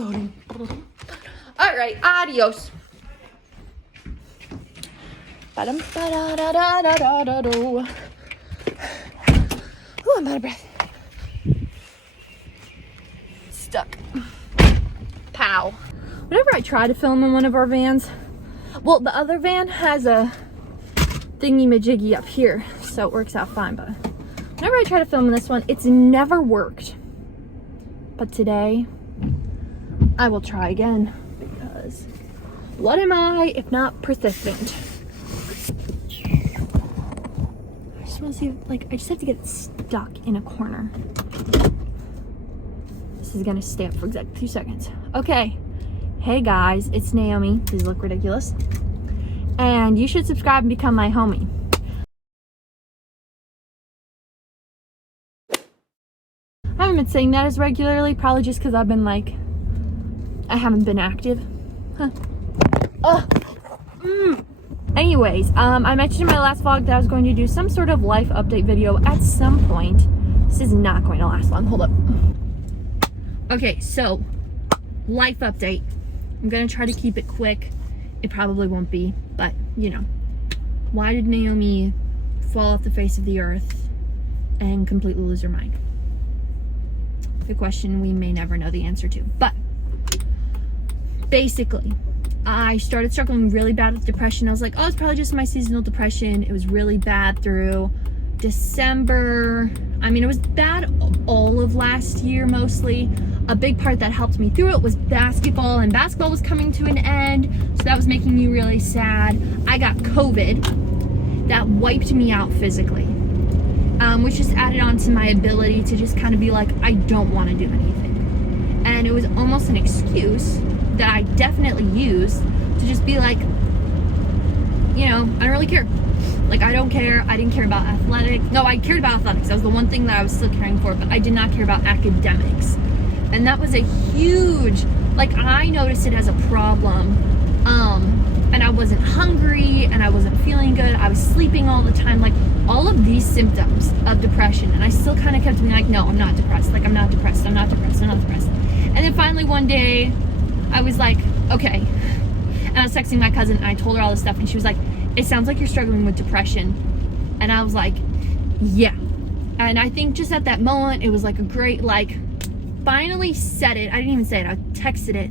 All right, adios. Ooh, I'm out of breath. Stuck. Pow. Whenever I try to film in one of our vans, well, the other van has a thingy-majiggy up here, so it works out fine, but whenever I try to film in this one, it's never worked. But today, I will try again, because what am I if not persistent? I just want to see, I just have to get it stuck in a corner. This is gonna stay up for exactly 2 seconds. Okay, hey guys, it's Naomi. These look ridiculous. And you should subscribe and become my homie. I haven't been saying that as regularly, probably just because I've been I haven't been active. Huh. Anyways, I mentioned in my last vlog that I was going to do some sort of life update video at some point. This is not going to last long. Hold up. Okay, so life update. I'm going to try to keep it quick. It probably won't be, but you know. Why did Naomi fall off the face of the earth and completely lose her mind? A question we may never know the answer to. But basically, I started struggling really bad with depression. I was like, oh, it's probably just my seasonal depression. It was really bad through December. I mean, it was bad all of last year mostly. A big part that helped me through it was basketball, and basketball was coming to an end, so that was making me really sad. I got COVID. That wiped me out physically, which just added on to my ability to just kind of be like, I don't want to do anything. And it was almost an excuse that I definitely used to just be like, you know, I don't really care. I don't care. I didn't care about athletics. No, I cared about athletics. That was the one thing that I was still caring for, but I did not care about academics. And that was a huge, I noticed it as a problem. And I wasn't hungry, and I wasn't feeling good. I was sleeping all the time, all of these symptoms of depression. And I still kind of kept being like, no, I'm not depressed. I'm not depressed. I'm not depressed. I'm not depressed. And then finally one day, I was like, okay. And I was texting my cousin, and I told her all this stuff, and she was like, it sounds like you're struggling with depression. And I was like, yeah. And I think just at that moment, it was a great, finally said it. I didn't even say it. I texted it,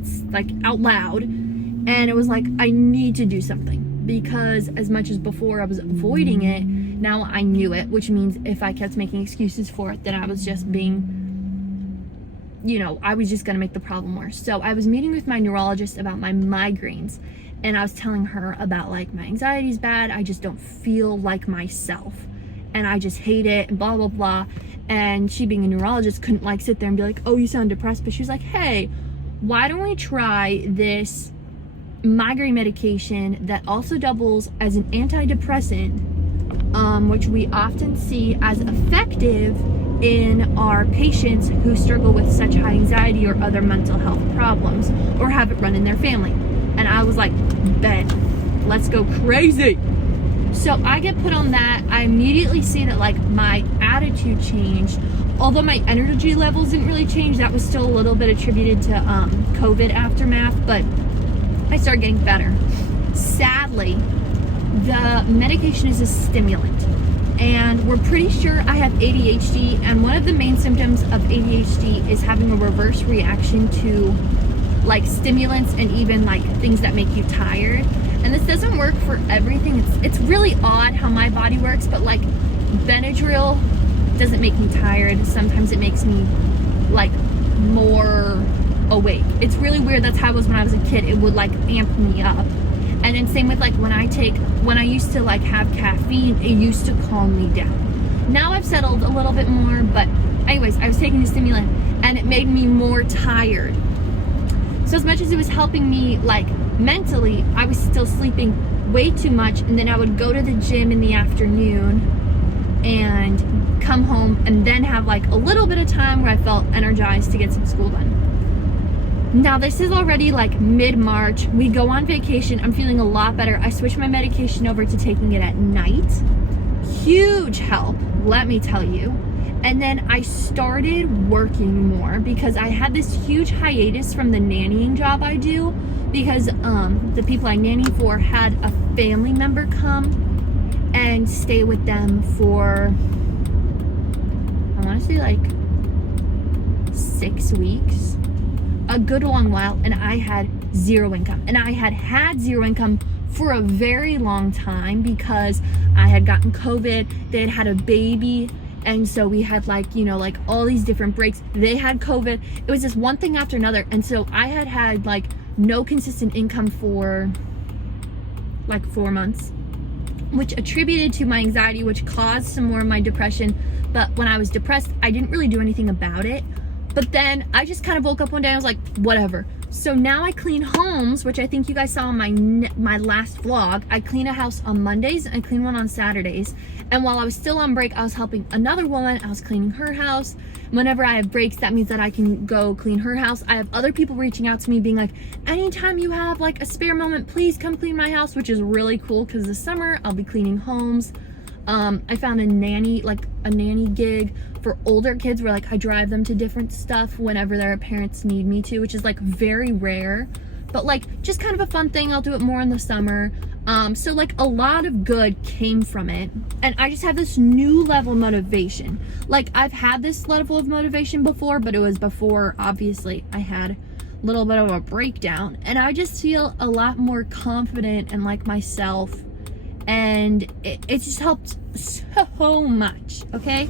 out loud. And it was like, I need to do something. Because as much as before I was avoiding it, now I knew it. Which means if I kept making excuses for it, then I was just being, I was just going to make the problem worse. So I was meeting with my neurologist about my migraines. And I was telling her about, my anxiety's bad. I just don't feel like myself. And I just hate it and blah, blah, blah. And she, being a neurologist, couldn't sit there and be like, oh, you sound depressed. But she was like, hey, why don't we try this migraine medication that also doubles as an antidepressant, which we often see as effective in our patients who struggle with such high anxiety or other mental health problems or have it run in their family. And I was like, bet, let's go crazy. So I get put on that. I immediately see that my attitude changed. Although my energy levels didn't really change, that was still a little bit attributed to COVID aftermath, but I started getting better. Sadly, the medication is a stimulant, and we're pretty sure I have ADHD, and one of the main symptoms of ADHD is having a reverse reaction to stimulants and even things that make you tired. And this doesn't work for everything. It's really odd how my body works, but Benadryl doesn't make me tired. Sometimes it makes me more awake. It's really weird. That's how it was when I was a kid. It would amp me up. And then same with when I used to have caffeine, it used to calm me down. Now I've settled a little bit more, but anyways, I was taking the stimulant and it made me more tired. So as much as it was helping me mentally, I was still sleeping way too much, and then I would go to the gym in the afternoon and come home and then have a little bit of time where I felt energized to get some school done. Now this is already mid-March. We go on vacation. I'm feeling a lot better. I switched my medication over to taking it at night. Huge help, let me tell you. And then I started working more because I had this huge hiatus from the nannying job I do, because the people I nanny for had a family member come and stay with them for, I want to say like 6 weeks, a good long while, and I had zero income. And I had zero income for a very long time because I had gotten COVID, they had a baby, and so we had like, you know, like all these different breaks. They had COVID. It was just one thing after another. And so I had like no consistent income for like 4 months, which attributed to my anxiety, which caused some more of my depression. But when I was depressed, I didn't really do anything about it. But then I just kind of woke up one day and I was like, whatever. So now I clean homes, which I think you guys saw in my last vlog. I clean a house on Mondays and I clean one on Saturdays. And while I was still on break, I was helping another woman. I was cleaning her house. Whenever I have breaks, that means that I can go clean her house. I have other people reaching out to me being like, anytime you have like a spare moment, please come clean my house, which is really cool because this summer I'll be cleaning homes. I found a nanny gig for older kids where like I drive them to different stuff whenever their parents need me to, which is like very rare, but like just kind of a fun thing. I'll do it more in the summer. So like a lot of good came from it, and I just have this new level of motivation. Like I've had this level of motivation before, but it was before obviously I had a little bit of a breakdown, and I just feel a lot more confident and like myself, and it just helped so much. Okay,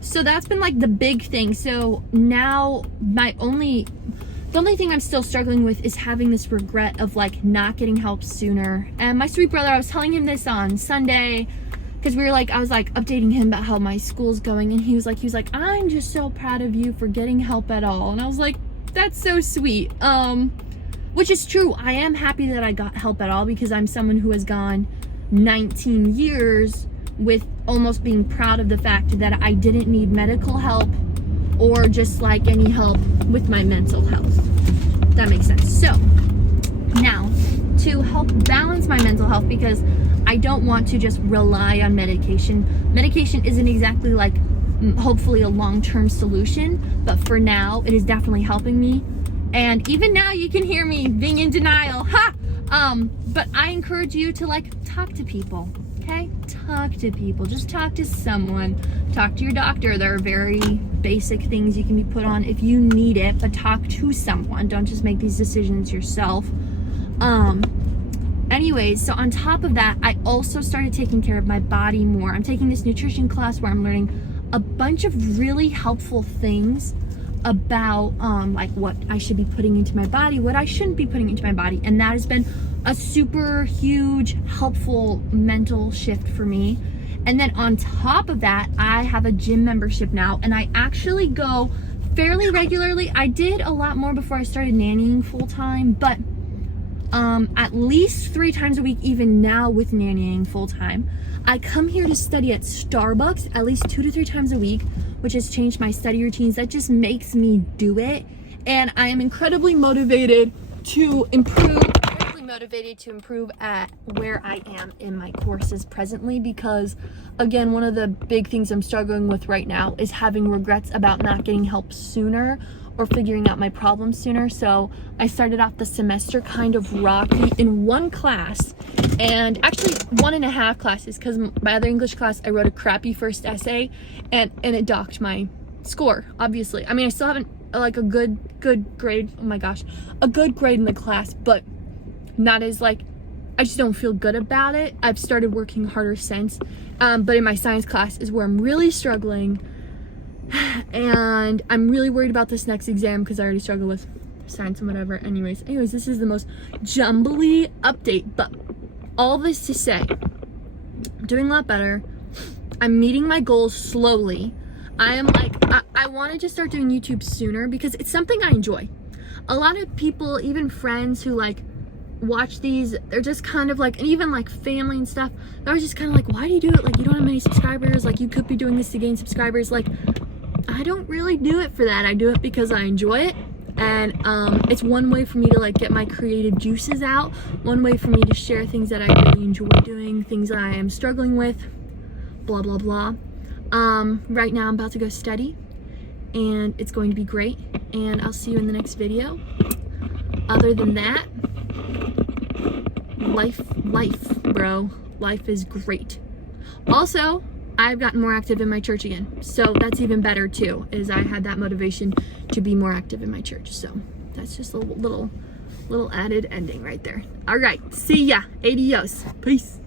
so that's been like the big thing. So now the only thing I'm still struggling with is having this regret of like not getting help sooner. And my sweet brother, I was telling him this on Sunday because I was like updating him about how my school's going, and he was like, I'm just so proud of you for getting help at all. And I was like, that's so sweet. Which is true. I am happy that I got help at all because I'm someone who has gone 19 years with almost being proud of the fact that I didn't need medical help or just like any help with my mental health. That makes sense. So now to help balance my mental health, because I don't want to just rely on medication. Medication isn't exactly like hopefully a long-term solution, but for now it is definitely helping me. And even now you can hear me being in denial. But I encourage you to like talk to people. Okay, talk to people. Just talk to someone. Talk to your doctor. There are very basic things you can be put on if you need it, but talk to someone. Don't just make these decisions yourself. Anyways, so on top of that, I also started taking care of my body more. I'm taking this nutrition class where I'm learning a bunch of really helpful things about like what I should be putting into my body, what I shouldn't be putting into my body, and that has been a super huge helpful mental shift for me. And then on top of that, I have a gym membership now, and I actually go fairly regularly. I did a lot more before I started nannying full-time, but at least 3 times a week, even now with nannying full-time. I come here to study at Starbucks at least 2 to 3 times a week, which has changed my study routines. That just makes me do it. And I am incredibly motivated to improve at where I am in my courses presently, because again, one of the big things I'm struggling with right now is having regrets about not getting help sooner or figuring out my problems sooner. So I started off the semester kind of rocky in one class, and actually 1.5 classes, because my other English class I wrote a crappy first essay and it docked my score, obviously. I mean, I still haven't like a good grade, oh my gosh, a good grade in the class, but not as like, I just don't feel good about it. I've started working harder since, but in my science class is where I'm really struggling, and I'm really worried about this next exam because I already struggle with science and whatever. Anyways, this is the most jumbly update, but all this to say, I'm doing a lot better. I'm meeting my goals slowly. I am like, I wanted to start doing YouTube sooner because it's something I enjoy. A lot of people, even friends who like watch these, they're just kind of like, and even like family and stuff, I was just kind of like, why do you do it? Like, you don't have many subscribers, like you could be doing this to gain subscribers. Like, I don't really do it for that. I do it because I enjoy it, and it's one way for me to like get my creative juices out, one way for me to share things that I really enjoy doing, things that I am struggling with, blah blah blah. Right now I'm about to go study, and it's going to be great, and I'll see you in the next video. Other than that, life, bro. Life is great. Also, I've gotten more active in my church again, so that's even better too, is I had that motivation to be more active in my church. So that's just a little added ending right there. All right, see ya. Adios. Peace.